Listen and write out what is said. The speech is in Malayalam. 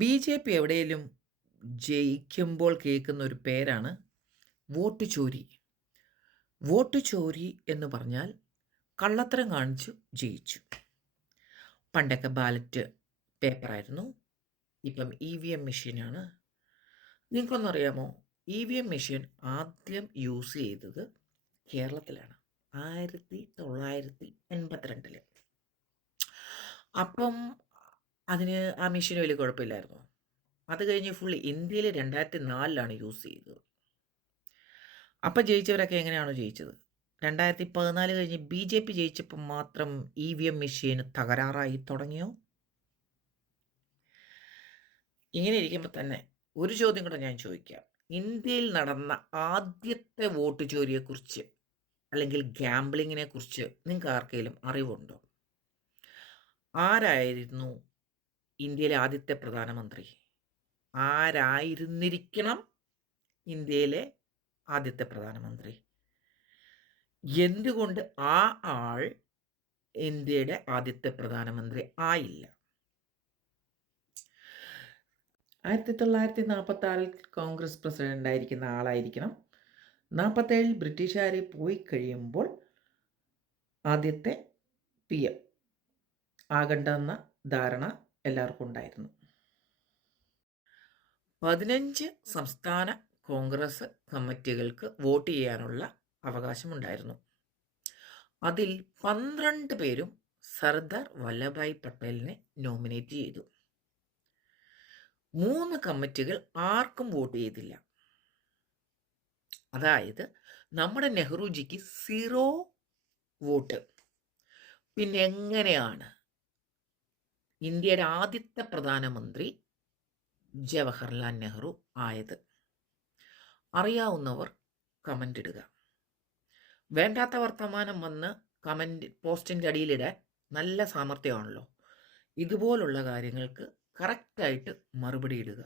ബി.ജെ.പി എവിടെയെങ്കിലും ജയിക്കുമ്പോൾ കേൾക്കുന്ന ഒരു പേരാണ് വോട്ട് ചോരി. വോട്ട് ചോരി എന്ന് പറഞ്ഞാൽ കള്ളത്തരം കാണിച്ചു ജയിച്ചു. പണ്ടൊക്കെ ബാലറ്റ് പേപ്പറായിരുന്നു. ഇപ്പം ഇ.വി.എം. മെഷീനാണ്. നിങ്ങൾക്കൊന്നറിയാമോ? ഇ.വി.എം. മെഷീൻ ആദ്യം യൂസ് ചെയ്തത് കേരളത്തിലാണ്. 1982 അപ്പം അതിന് ആ മെഷീന് വലിയ കുഴപ്പമില്ലായിരുന്നു. അത് കഴിഞ്ഞ് ഫുൾ ഇന്ത്യയിൽ 2004 യൂസ് ചെയ്തത്. അപ്പം ജയിച്ചവരൊക്കെ എങ്ങനെയാണോ ജയിച്ചത്? 2014 കഴിഞ്ഞ് ബി.ജെ.പി ജയിച്ചപ്പം മാത്രം ഇ.വി.എം. മെഷീൻ തകരാറായി തുടങ്ങിയോ? ഇങ്ങനെ ഇരിക്കുമ്പോൾ തന്നെ ഒരു ചോദ്യം കൂടെ ഞാൻ ചോദിക്കാം. ഇന്ത്യയിൽ നടന്ന ആദ്യത്തെ വോട്ട് ചോരിയെക്കുറിച്ച് അല്ലെങ്കിൽ ഗാംബ്ലിങ്ങിനെ കുറിച്ച് നിങ്ങൾക്ക് ആർക്കെങ്കിലും അറിവുണ്ടോ? ആരായിരുന്നു ഇന്ത്യയിലെ ആദ്യത്തെ പ്രധാനമന്ത്രി? ആരായിരുന്നിരിക്കണം ഇന്ത്യയിലെ ആദ്യത്തെ പ്രധാനമന്ത്രി? എന്തുകൊണ്ട് ആ ആൾ ഇന്ത്യയുടെ ആദ്യത്തെ പ്രധാനമന്ത്രി ആയില്ല? 1946 കോൺഗ്രസ് പ്രസിഡന്റ് ആയിരിക്കുന്ന ആളായിരിക്കണം 47 ബ്രിട്ടീഷുകാർ പോയി കഴിയുമ്പോൾ ആദ്യത്തെ PM ആകണ്ടെന്ന ധാരണ എല്ലാവർക്കും ഉണ്ടായിരുന്നു. 15 സംസ്ഥാന കോൺഗ്രസ് കമ്മിറ്റികൾക്ക് വോട്ട് ചെയ്യാനുള്ള അവകാശമുണ്ടായിരുന്നു. അതിൽ 12 പേരും സർദാർ വല്ലഭായ് പട്ടേലിനെ നോമിനേറ്റ് ചെയ്തു. 3 കമ്മിറ്റികൾ ആർക്കും വോട്ട് ചെയ്തില്ല. അതായത് നമ്മുടെ നെഹ്റുജിക്ക് 0 വോട്ട്. പിന്നെ എങ്ങനെയാണ് ഇന്ത്യയുടെ ആദ്യത്തെ പ്രധാനമന്ത്രി ജവഹർലാൽ നെഹ്റു ആയത്? അറിയാവുന്നവർ കമൻ്റ് ഇടുക. വേണ്ടാത്ത വർത്തമാനം വന്ന് കമൻ്റ് പോസ്റ്റിൻ്റെ അടിയിലിടാൻ നല്ല സാമർഥ്യമാണല്ലോ. ഇതുപോലുള്ള കാര്യങ്ങൾക്ക് കറക്റ്റായിട്ട് മറുപടി ഇടുക.